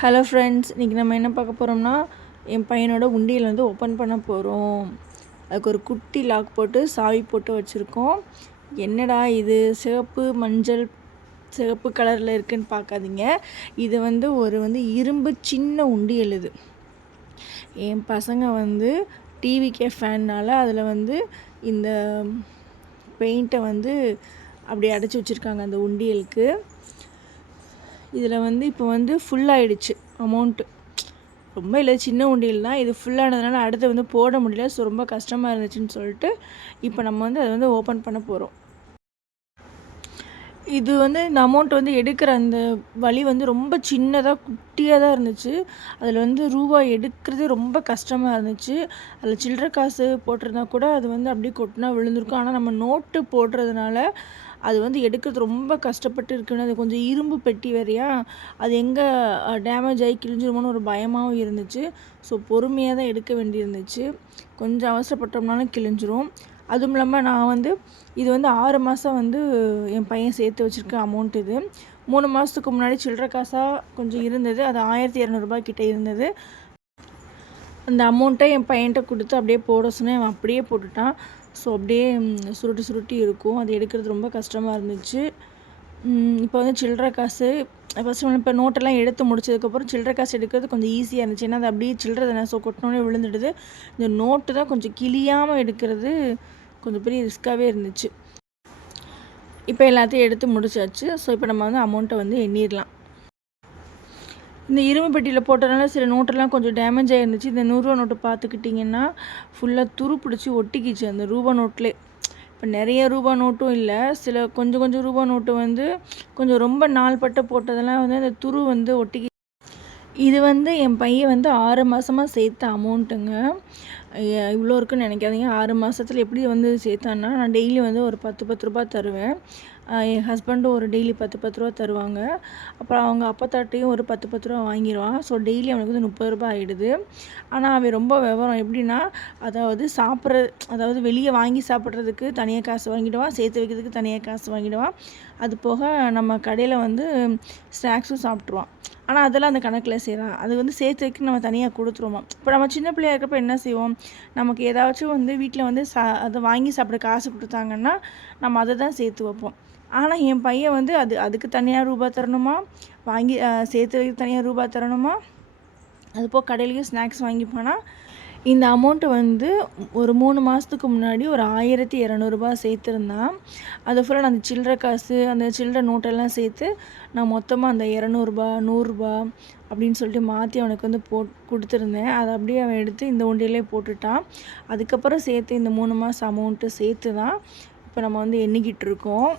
Hello friends, இன்றைக்கி நம்ம என்ன பார்க்க போகிறோம்னா, என் பையனோட உண்டியல் வந்து ஓப்பன் பண்ண போகிறோம். அதுக்கு ஒரு குட்டி லாக் போட்டு சாவி போட்டு வச்சுருக்கோம். என்னடா இது சிவப்பு மஞ்சள் சிவப்பு கலரில் இருக்குதுன்னு பார்க்காதீங்க. இது வந்து ஒரு இரும்பு சின்ன உண்டியல். இது என் பசங்க வந்து டிவிக்கே ஃபேன்னால் அதில் இந்த பெயிண்ட்டை அப்படி அடைச்சி வச்சுருக்காங்க அந்த உண்டியலுக்கு. இதில் இப்போ ஃபுல்லாகிடுச்சு அமௌண்ட்டு. ரொம்ப இல்லை, சின்ன உண்டியல் தான். இது ஃபுல்லானதுனால அடுத்து போட முடியல. ஸோ ரொம்ப கஷ்டமாக இருந்துச்சுன்னு சொல்லிட்டு இப்போ நம்ம அதை ஓப்பன் பண்ண போகிறோம். இது இந்த அமௌண்ட் எடுக்கிற அந்த வழி ரொம்ப சின்னதாக குட்டியாக தான் இருந்துச்சு. அதில் ரூபாய் எடுக்கிறது ரொம்ப கஷ்டமாக இருந்துச்சு. அதில் சில்லறை காசு போட்டிருந்தா கூட அது அப்படியே கொட்டினா விழுந்திருக்கும். ஆனால் நம்ம நோட்டு போடுறதுனால அது எடுக்கிறது ரொம்ப கஷ்டப்பட்டு இருக்குன்னு. அது கொஞ்சம் இரும்பு பெட்டி வேறையா, அது எங்கே டேமேஜ் ஆகி கிழிஞ்சிருமோன்னு ஒரு பயமாகவும் இருந்துச்சு. ஸோ பொறுமையாக தான் எடுக்க வேண்டியிருந்துச்சு. கொஞ்சம் அவசரப்பட்டோம்னாலும் கிழிஞ்சிரும். அதுவும் இல்லாமல் நான் இது 6 மாதம் என் பையன் சேர்த்து வச்சுருக்க அமௌண்ட். இது 3 மாதத்துக்கு முன்னாடி சில்லறை காசாக கொஞ்சம் இருந்தது. அது 1200 கிட்டே இருந்தது. அந்த அமௌண்ட்டை என் பையன்கிட்ட கொடுத்து அப்படியே போட சொன்னேன். அவன் அப்படியே போட்டுட்டான். ஸோ அப்படியே சுருட்டி இருக்கும். அது எடுக்கிறது ரொம்ப கஷ்டமாக இருந்துச்சு. இப்போ சில்லறை காசு ஃபஸ்ட்டு இப்போ நோட்டெல்லாம் எடுத்து முடிச்சதுக்கப்புறம் சில்லறை காசு எடுக்கிறது கொஞ்சம் ஈஸியாக இருந்துச்சு. ஏன்னா அது அப்படியே சில்லறை தானே, ஸோ கொட்டினோடனே விழுந்துடுது. இந்த நோட்டு தான் கொஞ்சம் கிழியாமல் எடுக்கிறது கொஞ்சம் பெரிய ரிஸ்க்காகவே இருந்துச்சு. இப்போ எல்லாத்தையும் எடுத்து முடிச்சாச்சு. ஸோ இப்போ நம்ம அமௌண்ட்டை எண்ணிடலாம். இந்த இரும்பு பெட்டியில் போட்டதுனால சில நோட்டெல்லாம் கொஞ்சம் டேமேஜ் ஆகிருந்துச்சு. இந்த 100 ரூபா நோட்டு பார்த்துக்கிட்டிங்கன்னா ஃபுல்லாக துரு பிடிச்சி ஒட்டிக்கிச்சு அந்த ரூபா நோட்லேயே. இப்போ நிறைய ரூபா நோட்டும் இல்லை, சில கொஞ்சம் ரூபா நோட்டு கொஞ்சம் ரொம்ப நாள் பட்ட போட்டதெல்லாம் அந்த துரு ஒட்டிக்கி. இது என் பையன் 6 மாதமாக சேர்த்த அமௌண்ட்டுங்க. இவ்வளோ இருக்குன்னு நினைக்காதீங்க. 6 மாதத்தில் எப்படி சேர்த்தான்னா, நான் டெய்லி ஒரு 10 ரூபா தருவேன். என் ஹஸ்பண்டும் ஒரு டெய்லி 10 ரூபா தருவாங்க. அப்புறம் அவங்க அப்பத்தாட்டையும் ஒரு 10 ரூபா வாங்கிடுவான். ஸோ டெய்லி அவனுக்கு 30 ரூபா ஆகிடுது. ஆனால் அவன் ரொம்ப விவரம். எப்படின்னா, அதாவது வெளியே வாங்கி சாப்பிட்றதுக்கு தனியாக காசு வாங்கிடுவான், சேர்த்து வைக்கிறதுக்கு தனியாக காசு வாங்கிடுவான். அது போக நம்ம கடையில் ஸ்நாக்ஸும் சாப்பிட்ருவான். ஆனால் அதெல்லாம் அந்த கணக்கில் செய்கிறான். அது சேர்த்து வைக்க நம்ம தனியாக கொடுத்துருவோம். இப்போ நம்ம சின்ன பிள்ளையா இருக்கப்போ என்ன செய்வோம், நமக்கு ஏதாச்சும் வீட்டில் அதை வாங்கி சாப்பிட காசு கொடுத்தாங்கன்னா நம்ம அதை தான் சேர்த்து வைப்போம். ஆனால் என் பையன் அதுக்கு தனியாக ரூபா தரணுமா, வாங்கி சேர்த்து வைக்க தனியாக ரூபா தரணுமா, அதுபோல் கடையிலையும் ஸ்நாக்ஸ் வாங்கிப்பானா. இந்த அமௌண்ட்டு ஒரு 3 மாதத்துக்கு முன்னாடி ஒரு 1200 சேர்த்துருந்தான். அது ஃபுல்லாக அந்த சில்லறை காசு, அந்த சில்லறை நோட்டெல்லாம் சேர்த்து நான் மொத்தமாக அந்த 200 100 அப்படின்னு சொல்லிட்டு மாற்றி அவனுக்கு கொடுத்துருந்தேன். அதை அப்படியே அவன் எடுத்து இந்த உண்டியிலே போட்டுட்டான். அதுக்கப்புறம் சேர்த்து இந்த 3 மாதம் அமௌண்ட்டு சேர்த்து தான் இப்போ நம்ம எண்ணிக்கிட்டு இருக்கோம்.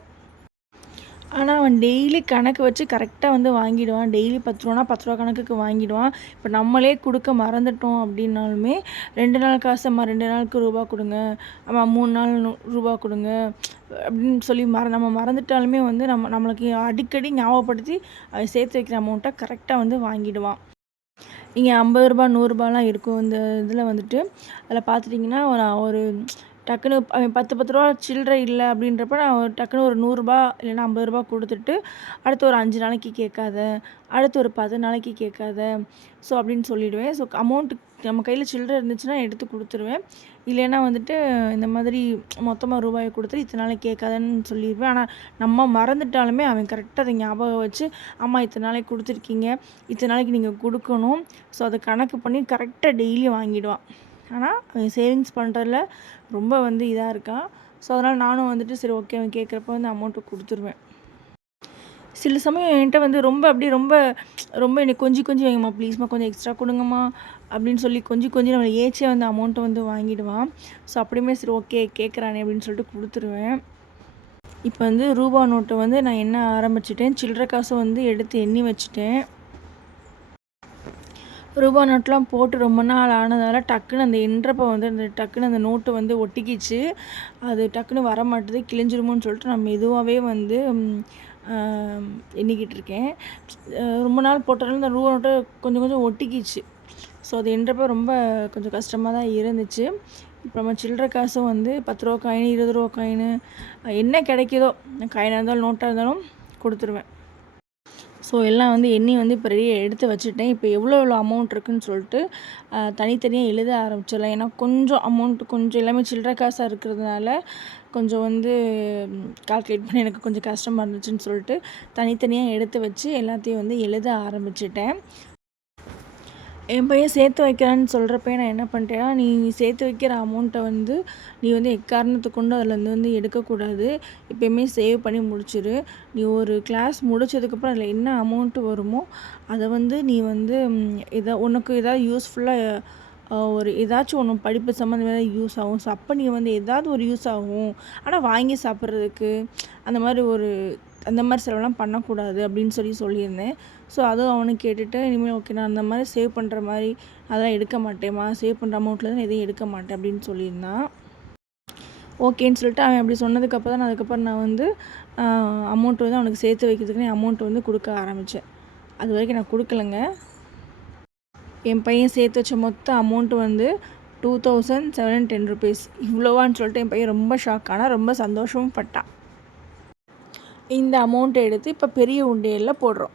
ஆனால் அவன் டெய்லி கணக்கு வச்சு கரெக்டாக வாங்கிடுவான். டெய்லி 10 ரூபானா 10 ரூபா கணக்குக்கு வாங்கிடுவான். இப்போ நம்மளே கொடுக்க மறந்துட்டோம் அப்படின்னாலுமே 2 நாள் காசம்மா 2 நாளுக்கு ரூபா கொடுங்க, அம்மா 3 நாள் ரூபா கொடுங்க அப்படின்னு சொல்லி நம்ம மறந்துட்டாலுமே நம்மளுக்கு அடிக்கடி ஞாபகப்படுத்தி அதை சேர்த்து வைக்கிற அமௌண்ட்டை கரெக்டாக வாங்கிடுவான். இங்கே 50 ரூபா 100 ரூபாலாம் இருக்கும். இந்த இதில் அதில் பார்த்துட்டிங்கன்னா ஒரு டக்குன்னு 10 ரூபா சில்லறை இல்லை அப்படின்றப்ப நான் டக்குன்னு ஒரு 100 இல்லைன்னா 50 கொடுத்துட்டு அடுத்து ஒரு 5 நாளைக்கு கேட்காத, அடுத்து ஒரு 10 நாளைக்கு கேட்காத, ஸோ அப்படின்னு சொல்லிவிடுவேன். ஸோ அமௌண்ட்டு நம்ம கையில் சில்லறை இருந்துச்சுன்னா எடுத்து கொடுத்துருவேன். இல்லைன்னா இந்த மாதிரி மொத்தமாக ரூபாயை கொடுத்துட்டு இத்தனை நாளைக்கு கேட்காதன்னு சொல்லிடுவேன். ஆனால் நம்ம மறந்துட்டாலுமே அவன் கரெக்டாக அதை ஞாபகம் வச்சு, அம்மா இத்தனை நாளைக்கு கொடுத்துருக்கீங்க, இத்தனை நாளைக்கு நீங்கள் கொடுக்கணும், ஸோ அதை கணக்கு பண்ணி கரெக்டாக டெய்லி வாங்கிடுவான். ஆனால் அவன் சேவிங்ஸ் பண்ணுறதுல ரொம்ப இதாக இருக்கான். ஸோ அதனால் நானும் சரி ஓகே அவன் கேட்குறப்ப அமௌண்ட்டு கொடுத்துருவேன். சில சமயம் என்கிட்ட ரொம்ப அப்படியே ரொம்ப ரொம்ப என்னை கொஞ்சம் வைங்கம்மா, ப்ளீஸ்மா கொஞ்சம் எக்ஸ்ட்ரா கொடுங்கம்மா அப்படின்னு சொல்லி கொஞ்சம் நம்மளை ஏச்சே அமௌண்ட்டை வாங்கிடுவான். ஸோ அப்படியுமே சரி ஓகே கேட்குறானே அப்படின்னு சொல்லிட்டு கொடுத்துருவேன். இப்போ ரூபா நோட்டை நான் எண்ண ஆரம்பிச்சிட்டேன். சில்லறை காசும் எடுத்து எண்ணி வச்சுட்டேன். ரூபா நோட்லாம் போட்டு ரொம்ப நாள் ஆனதால் டக்குன்னு அந்த எண்ணுறப்போ அந்த டக்குன்னு அந்த நோட்டு ஒட்டிக்கிச்சு. அது டக்குன்னு வர மாட்டுது, கிழிஞ்சிருமோன்னு சொல்லிட்டு நான் மெதுவாகவே எண்ணிக்கிட்டு இருக்கேன். ரொம்ப நாள் போட்டதால இந்த ரூபா நோட்டு கொஞ்சம் ஒட்டிக்கிச்சு. ஸோ அது எண்ணுறப்போ ரொம்ப கொஞ்சம் கஷ்டமாக தான் இருந்துச்சு. இப்போ நம்ம சில்லறை காசும் 10 ரூபா காயின் 20 ரூபா காயினு என்ன கிடைக்குதோ, காயினாக இருந்தாலும் நோட்டாக இருந்தாலும் கொடுத்துருவேன். ஸோ எல்லாம் வந்து எண்ணி வந்து இப்போ ரெடியாக எடுத்து வச்சுட்டேன். இப்போ எவ்வளோ எவ்வளோ அமௌண்ட் இருக்குதுன்னு சொல்லிட்டு தனித்தனியாக எழுத ஆரம்பிச்சிடலாம். ஏன்னா கொஞ்சம் அமௌண்ட் கொஞ்சம் எல்லாமே சில்லற காசாக இருக்கிறதுனால கொஞ்சம் வந்து கால்குலேட் பண்ணி எனக்கு கொஞ்சம் கஷ்டமாக இருந்துச்சுன்னு சொல்லிட்டு தனித்தனியாக எடுத்து வச்சு எல்லாத்தையும் வந்து எழுத ஆரம்பிச்சிட்டேன். என் பையன் சேர்த்து வைக்கிறான்னு சொல்கிறப்ப நான் என்ன பண்ணிட்டேன்னா, நீ சேர்த்து வைக்கிற அமௌண்ட்டை வந்து நீ வந்து எக்காரணத்தை கொண்டு அதுலேருந்து வந்து எடுக்கக்கூடாது. எப்பயுமே சேவ் பண்ணி முடிச்சிரு. நீ ஒரு கிளாஸ் முடிச்சதுக்கப்புறம் அதில் என்ன அமௌண்ட்டு வருமோ அதை வந்து நீ வந்து உனக்கு ஏதாவது யூஸ்ஃபுல்லாக ஒரு ஏதாச்சும் ஒன்று படிப்பு சம்மந்தமாக யூஸ் ஆகும். ஸோ அப்போ நீ வந்து ஏதாவது ஒரு யூஸ் ஆகும். ஆனால் வாங்கி சாப்பிட்றதுக்கு அந்த மாதிரி செலவெல்லாம் பண்ணக்கூடாது அப்படின்னு சொல்லியிருந்தேன். ஸோ அதுவும் அவனுக்கு கேட்டுட்டு இனிமேல் ஓகே நான் அந்த மாதிரி சேவ் பண்ணுற மாதிரி அதெல்லாம் எடுக்க மாட்டேம்மா, சேவ் பண்ணுற அமௌண்ட்டில் தான் எதையும் எடுக்க மாட்டேன் அப்படின்னு சொல்லியிருந்தான். ஓகேன்னு சொல்லிட்டு அவன் அப்படி சொன்னதுக்கப்புறம் தான் அதுக்கப்புறம் நான் வந்து அமௌண்ட் வந்து அவனுக்கு சேர்த்து வைக்கிறதுக்குன்னு அமௌண்ட் வந்து கொடுக்க ஆரம்பித்தேன். அது வரைக்கும் நான் கொடுக்கலங்க. என் பையன் சேர்த்து வச்ச மொத்த அமௌண்ட்டு வந்து 2710 rupees. இவ்வளோவான்னு சொல்லிட்டு என் பையன் ரொம்ப ஷாக் ஆனால் ரொம்ப சந்தோஷமும் பட்டான். இந்த அமௌண்ட்டை எடுத்து இப்போ பெரிய உண்டியலில் போடுறோம்.